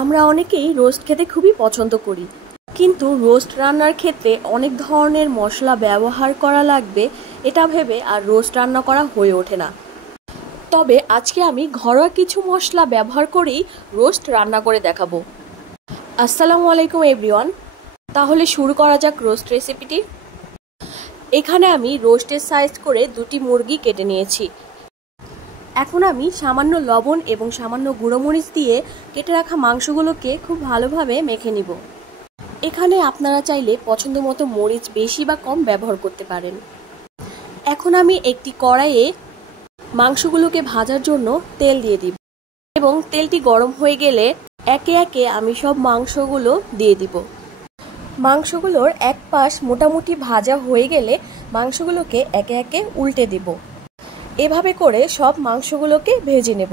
আমরা অনেকেই রোস্ট খেতে খুবই পছন্দ করি, কিন্তু রোস্ট রান্নার ক্ষেত্রে অনেক ধরনের মশলা ব্যবহার করা লাগবে এটা ভেবে আর রোস্ট রান্না করা হয়ে ওঠে না। তবে আজকে আমি ঘরোয়া কিছু মশলা ব্যবহার করেই রোস্ট রান্না করে দেখাবো। আসসালামু আলাইকুম এভরিওয়ান, তাহলে শুরু করা যাক রোস্ট রেসিপিটি। এখানে আমি রোস্টের সাইজ করে দুটি মুরগি কেটে নিয়েছি। এখন আমি সামান্য লবণ এবং সামান্য গুঁড়োমরিচ দিয়ে কেটে রাখা মাংসগুলোকে খুব ভালোভাবে মেখে নিব। এখানে আপনারা চাইলে পছন্দ মতো মরিচ বেশি বা কম ব্যবহার করতে পারেন। এখন আমি একটি কড়াইয়ে মাংসগুলোকে ভাজার জন্য তেল দিয়ে দিব এবং তেলটি গরম হয়ে গেলে একে একে আমি সব মাংসগুলো দিয়ে দিব। মাংসগুলোর এক পাশ মোটামুটি ভাজা হয়ে গেলে মাংসগুলোকে একে একে উল্টে দিব। এভাবে করে সব মাংসগুলোকে ভেজে নেব।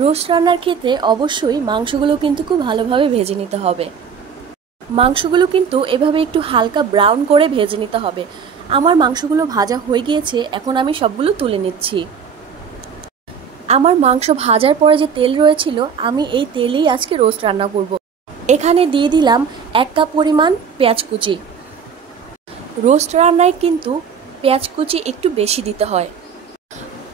রোস্ট রান্নার ক্ষেত্রে অবশ্যই মাংসগুলো কিন্তু খুব ভালোভাবে ভেজে নিতে হবে। মাংসগুলো কিন্তু এভাবে একটু হালকা ব্রাউন করে ভেজে নিতে হবে। আমার মাংসগুলো ভাজা হয়ে গিয়েছে, এখন আমি সবগুলো তুলে নিচ্ছি। আমার মাংস ভাজার পরে যে তেল রয়েছিল, আমি এই তেলেই আজকে রোস্ট রান্না করব। এখানে দিয়ে দিলাম 1 কাপ পরিমাণ পেঁয়াজ কুচি। রোস্ট রান্নায় কিন্তু পেঁয়াজ কুচি একটু বেশি দিতে হয়।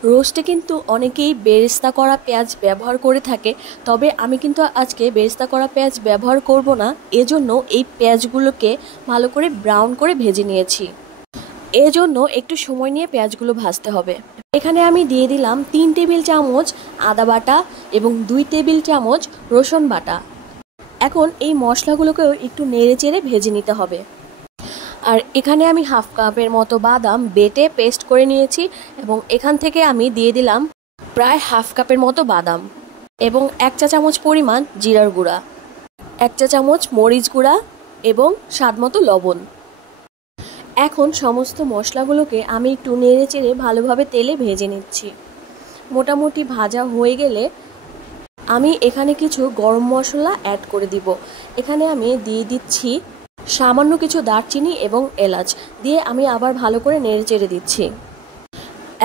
রোস্টে কিন্তু অনেকেই বেরেস্তা করা পেঁয়াজ ব্যবহার করে থাকে, তবে আমি কিন্তু আজকে বেরেস্তা করা পেঁয়াজ ব্যবহার করব না। এজন্য এই পেঁয়াজগুলোকে ভালো করে ব্রাউন করে ভেজে নিয়েছি। এজন্য একটু সময় নিয়ে পেঁয়াজগুলো ভাজতে হবে। এখানে আমি দিয়ে দিলাম 3 টেবিল চামচ আদা বাটা এবং 2 টেবিল চামচ রসুন বাটা। এখন এই মশলাগুলোকেও একটু নেড়ে চেড়ে ভেজে নিতে হবে। আর এখানে আমি হাফ কাপের মতো বাদাম বেটে পেস্ট করে নিয়েছি এবং এখান থেকে আমি দিয়ে দিলাম প্রায় হাফ কাপের মতো বাদাম এবং 1 চা চামচ পরিমাণ জিরার গুঁড়া, 1 চা চামচ মরিচ গুঁড়া এবং স্বাদমতো লবণ। এখন সমস্ত মশলাগুলোকে আমি একটু নেড়ে চেড়ে ভালোভাবে তেলে ভেজে নিচ্ছি। মোটামুটি ভাজা হয়ে গেলে আমি এখানে কিছু গরম মশলা অ্যাড করে দিব। এখানে আমি দিয়ে দিচ্ছি সামান্য কিছু দারচিনি এবং এলাচ দিয়ে আমি আবার ভালো করে নেড়ে চেড়ে দিচ্ছি।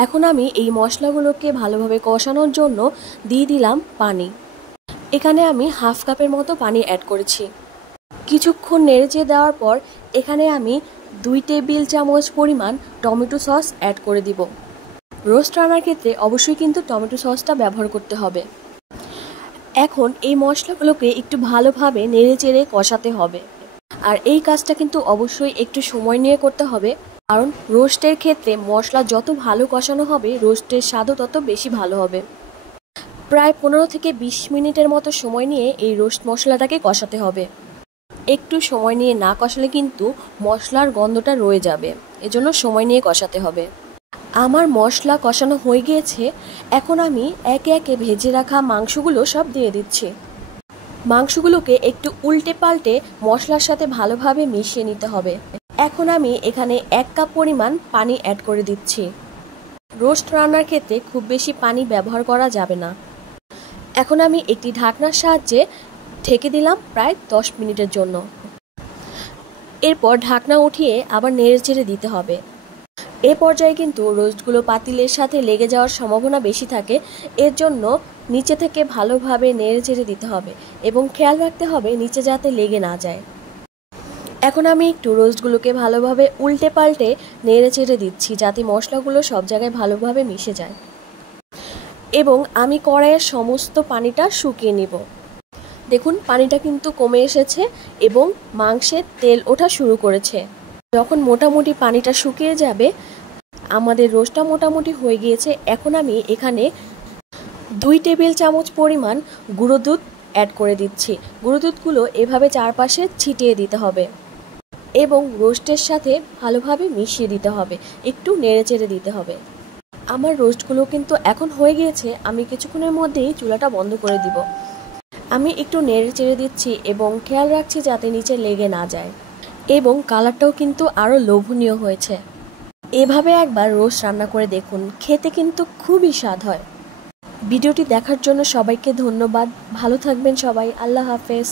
এখন আমি এই মশলাগুলোকে ভালোভাবে কষানোর জন্য দিয়ে দিলাম পানি। এখানে আমি হাফ কাপের মতো পানি অ্যাড করেছি। কিছুক্ষণ নেড়ে চেড়ে দেওয়ার পর এখানে আমি 2 টেবিল চামচ পরিমাণ টমেটো সস অ্যাড করে দিব। রোস্ট রান্নার ক্ষেত্রে অবশ্যই কিন্তু টমেটো সসটা ব্যবহার করতে হবে। এখন এই মশলাগুলোকে একটু ভালোভাবে নেড়ে চেড়ে কষাতে হবে। আর এই কাজটা কিন্তু অবশ্যই একটু সময় নিয়ে করতে হবে, কারণ রোস্টের ক্ষেত্রে মশলা যত ভালো কষানো হবে রোস্টের স্বাদও তত বেশি ভালো হবে। প্রায় 15 থেকে 20 মিনিটের মতো সময় নিয়ে এই রোস্ট মশলাটাকে কষাতে হবে। একটু সময় নিয়ে না কষালে কিন্তু মশলার গন্ধটা রয়ে যাবে, এজন্য সময় নিয়ে কষাতে হবে। আমার মশলা কষানো হয়ে গিয়েছে, এখন আমি একে একে ভেজে রাখা মাংসগুলো সব দিয়ে দিচ্ছি। মাংসগুলোকে একটু উল্টে পাল্টে মশলার সাথে ভালোভাবে মিশিয়ে নিতে হবে। এখন আমি এখানে 1 কাপ পরিমাণ পানি অ্যাড করে দিচ্ছি। রোস্ট রান্নার ক্ষেত্রে খুব বেশি পানি ব্যবহার করা যাবে না। এখন আমি একটি ঢাকনার সাহায্যে ঢেকে দিলাম প্রায় 10 মিনিটের জন্য। এরপর ঢাকনা উঠিয়ে আবার নেড়ে চেড়ে দিতে হবে। এ পর্যায়ে কিন্তু রোস্টগুলো পাতিলের সাথে লেগে যাওয়ার সম্ভাবনা বেশি থাকে, এর জন্য নিচে থেকে ভালোভাবে নেড়ে চেড়ে দিতে হবে এবং খেয়াল রাখতে হবে নিচে যাতে লেগে না যায়। এখন আমি একটু রোস্টগুলোকে ভালোভাবে উল্টে পাল্টে নেড়ে চেড়ে দিচ্ছি যাতে মশলাগুলো সব জায়গায় ভালোভাবে মিশে যায়। এবং আমি কড়াইয়ের সমস্ত পানিটা শুকিয়ে নিব। দেখুন পানিটা কিন্তু কমে এসেছে এবং মাংসের তেল ওঠা শুরু করেছে। যখন মোটামুটি পানিটা শুকিয়ে যাবে, আমাদের রোস্টটা মোটামুটি হয়ে গিয়েছে। এখন আমি এখানে 2 টেবিল চামচ পরিমাণ গুঁড়ো দুধ অ্যাড করে দিচ্ছি। গুঁড়ো দুধগুলো এভাবে চারপাশে ছিটিয়ে দিতে হবে এবং রোস্টের সাথে ভালোভাবে মিশিয়ে দিতে হবে, একটু নেড়ে চেড়ে দিতে হবে। আমার রোস্টগুলো কিন্তু এখন হয়ে গিয়েছে, আমি কিছুক্ষণের মধ্যেই চুলাটা বন্ধ করে দিব। আমি একটু নেড়ে চেড়ে দিচ্ছি এবং খেয়াল রাখছি যাতে নিচে লেগে না যায় এবং কালারটাও কিন্তু আরও লোভনীয় হয়েছে। এভাবে একবার রোস্ট রান্না করে দেখুন, খেতে কিন্তু খুবই স্বাদ হয়। ভিডিওটি দেখার জন্য সবাইকে ধন্যবাদ। ভালো থাকবেন সবাই। আল্লাহ হাফেজ।